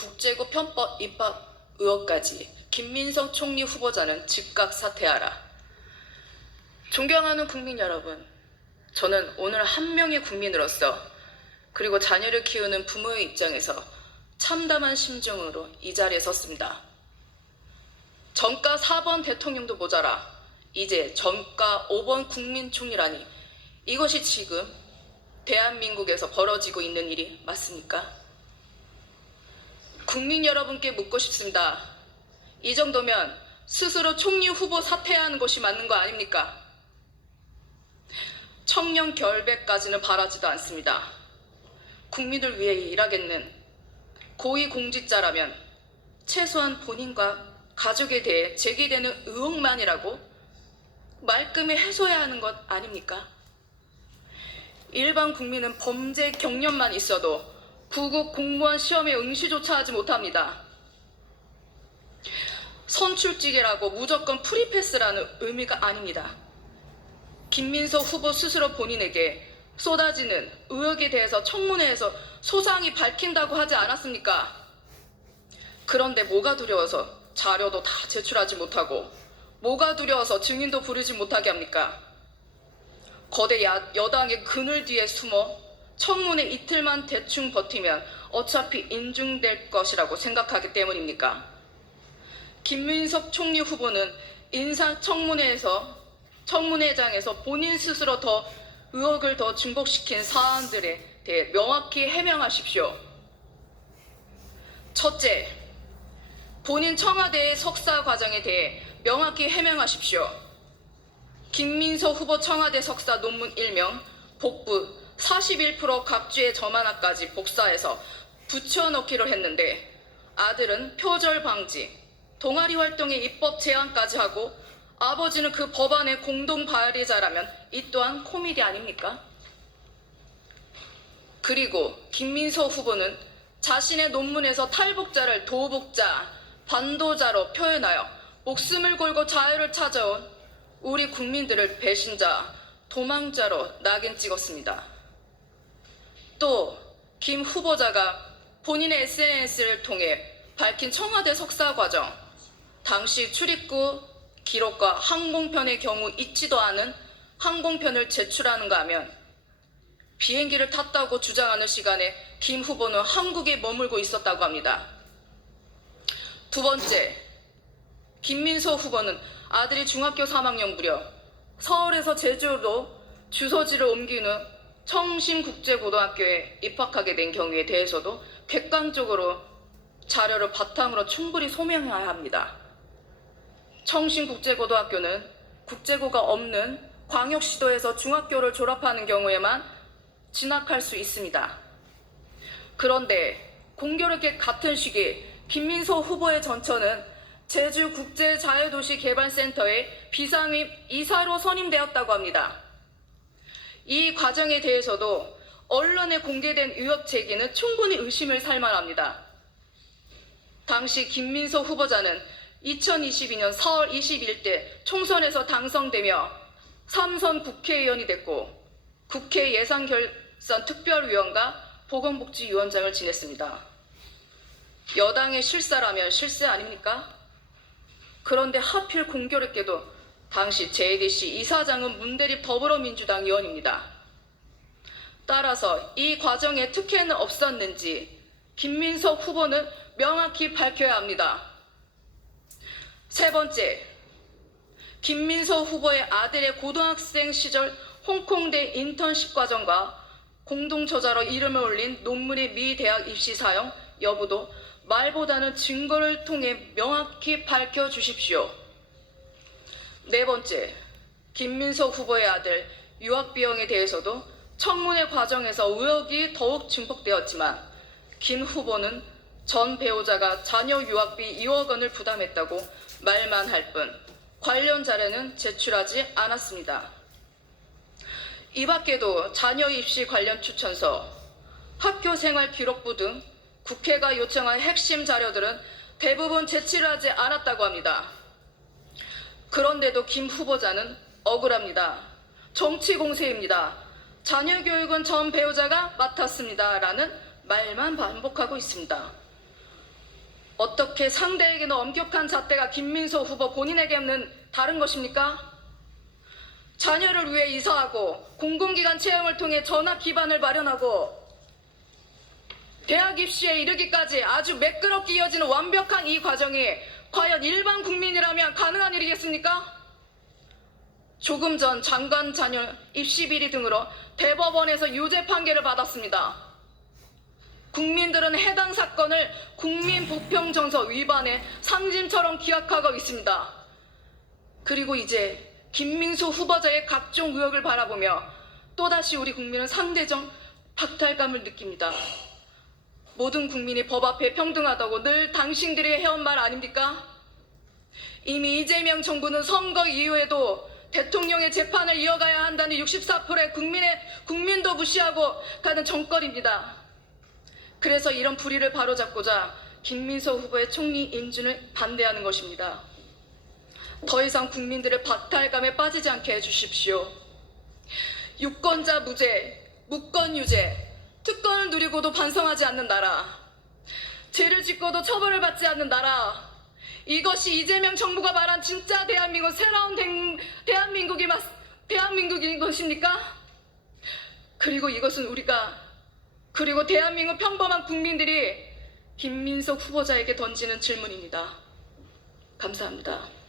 국제고 편법 입학 의혹까지 김민석 총리 후보자는 즉각 사퇴하라. 존경하는 국민 여러분, 저는 오늘 한 명의 국민으로서 그리고 자녀를 키우는 부모의 입장에서 참담한 심정으로 이 자리에 섰습니다. 정가 4번 대통령도 모자라 이제 정가 5번 국민총리라니, 이것이 지금 대한민국에서 벌어지고 있는 일이 맞습니까? 국민 여러분께 묻고 싶습니다. 이 정도면 스스로 총리 후보 사퇴하는 것이 맞는 거 아닙니까? 청년 결백까지는 바라지도 않습니다. 국민을 위해 일하겠는 고위공직자라면 최소한 본인과 가족에 대해 제기되는 의혹만이라도 말끔히 해소해야 하는 것 아닙니까? 일반 국민은 범죄 경력만 있어도 구급 공무원 시험에 응시조차 하지 못합니다. 선출직이라고 무조건 프리패스라는 의미가 아닙니다. 김민석 후보 스스로 본인에게 쏟아지는 의혹에 대해서 청문회에서 소상히 밝힌다고 하지 않았습니까? 그런데 뭐가 두려워서 자료도 다 제출하지 못하고, 뭐가 두려워서 증인도 부르지 못하게 합니까? 거대 여당의 그늘 뒤에 숨어 청문회 이틀만 대충 버티면 어차피 인중될 것이라고 생각하기 때문입니까? 김민석 총리 후보는 청문회장에서 본인 스스로 더 의혹을 더 증폭시킨 사안들에 대해 명확히 해명하십시오. 첫째, 본인 청와대의 석사 과정에 대해 명확히 해명하십시오. 김민석 후보 청와대 석사 논문 일명 복부 41% 각주의 점 하나까지 복사해서 붙여넣기로 했는데, 아들은 표절 방지, 동아리 활동의 입법 제한까지 하고 아버지는 그 법안의 공동 발의자라면 이 또한 코미디 아닙니까? 그리고 김민석 후보는 자신의 논문에서 탈북자를 도북자, 반도자로 표현하여 목숨을 걸고 자유를 찾아온 우리 국민들을 배신자, 도망자로 낙인 찍었습니다. 또 김 후보자가 본인의 SNS를 통해 밝힌 청와대 석사 과정, 당시 출입구 기록과 항공편의 경우 있지도 않은 항공편을 제출하는가 하면, 비행기를 탔다고 주장하는 시간에 김 후보는 한국에 머물고 있었다고 합니다. 두 번째, 김민석 후보는 아들이 중학교 3학년 무렵 서울에서 제주로 주소지를 옮긴 후 청심국제고등학교에 입학하게 된 경우에 대해서도 객관적으로 자료를 바탕으로 충분히 소명해야 합니다. 청심국제고등학교는 국제고가 없는 광역시도에서 중학교를 졸업하는 경우에만 진학할 수 있습니다. 그런데 공교롭게 같은 시기 김민석 후보의 전처는 제주국제자유도시개발센터의 비상임 이사로 선임되었다고 합니다. 이 과정에 대해서도 언론에 공개된 의혹 제기는 충분히 의심을 살 만합니다. 당시 김민석 후보자는 2022년 4월 20일 때 총선에서 당선되며 3선 국회의원이 됐고, 국회 예산결산 특별위원과 보건복지위원장을 지냈습니다. 여당의 실사라면 실세 아닙니까? 그런데 하필 공교롭게도 당시 JDC 이사장은 문대립 더불어민주당 의원입니다. 따라서 이 과정에 특혜는 없었는지 김민석 후보는 명확히 밝혀야 합니다. 세 번째, 김민석 후보의 아들의 고등학생 시절 홍콩대 인턴십 과정과 공동저자로 이름을 올린 논문의 미 대학 입시 사용 여부도 말보다는 증거를 통해 명확히 밝혀주십시오. 네 번째, 김민석 후보의 아들 유학 비용에 대해서도 청문회 과정에서 의혹이 더욱 증폭되었지만, 김 후보는 전 배우자가 자녀 유학비 2억 원을 부담했다고 말만 할 뿐 관련 자료는 제출하지 않았습니다. 이 밖에도 자녀 입시 관련 추천서, 학교생활 기록부 등 국회가 요청한 핵심 자료들은 대부분 제출하지 않았다고 합니다. 그런데도 김 후보자는 억울합니다. 정치 공세입니다. 자녀 교육은 전 배우자가 맡았습니다. 라는 말만 반복하고 있습니다. 어떻게 상대에게는 엄격한 잣대가 김민석 후보 본인에게는 다른 것입니까? 자녀를 위해 이사하고 공공기관 채용을 통해 전학 기반을 마련하고 대학 입시에 이르기까지 아주 매끄럽게 이어지는 완벽한 이 과정이 과연 일반 국민이라면 가능한 일이겠습니까? 조금 전 장관 자녀 입시 비리 등으로 대법원에서 유죄 판결을 받았습니다. 국민들은 해당 사건을 국민보편정서 위반의 상징처럼 기억하고 있습니다. 그리고 이제 김민수 후보자의 각종 의혹을 바라보며 또다시 우리 국민은 상대적 박탈감을 느낍니다. 모든 국민이 법 앞에 평등하다고 늘 당신들이 해온 말 아닙니까? 이미 이재명 정부는 선거 이후에도 대통령의 재판을 이어가야 한다는 64%의 국민도 무시하고 가는 정권입니다. 그래서 이런 불의를 바로잡고자 김민석 후보의 총리 인준을 반대하는 것입니다. 더 이상 국민들의 박탈감에 빠지지 않게 해주십시오. 유권자 무죄, 무권 유죄, 특권을 누리고도 반성하지 않는 나라, 죄를 짓고도 처벌을 받지 않는 나라, 이것이 이재명 정부가 말한 진짜 대한민국, 새로운 대한민국인 것입니까? 그리고 이것은 그리고 대한민국 평범한 국민들이 김민석 후보자에게 던지는 질문입니다. 감사합니다.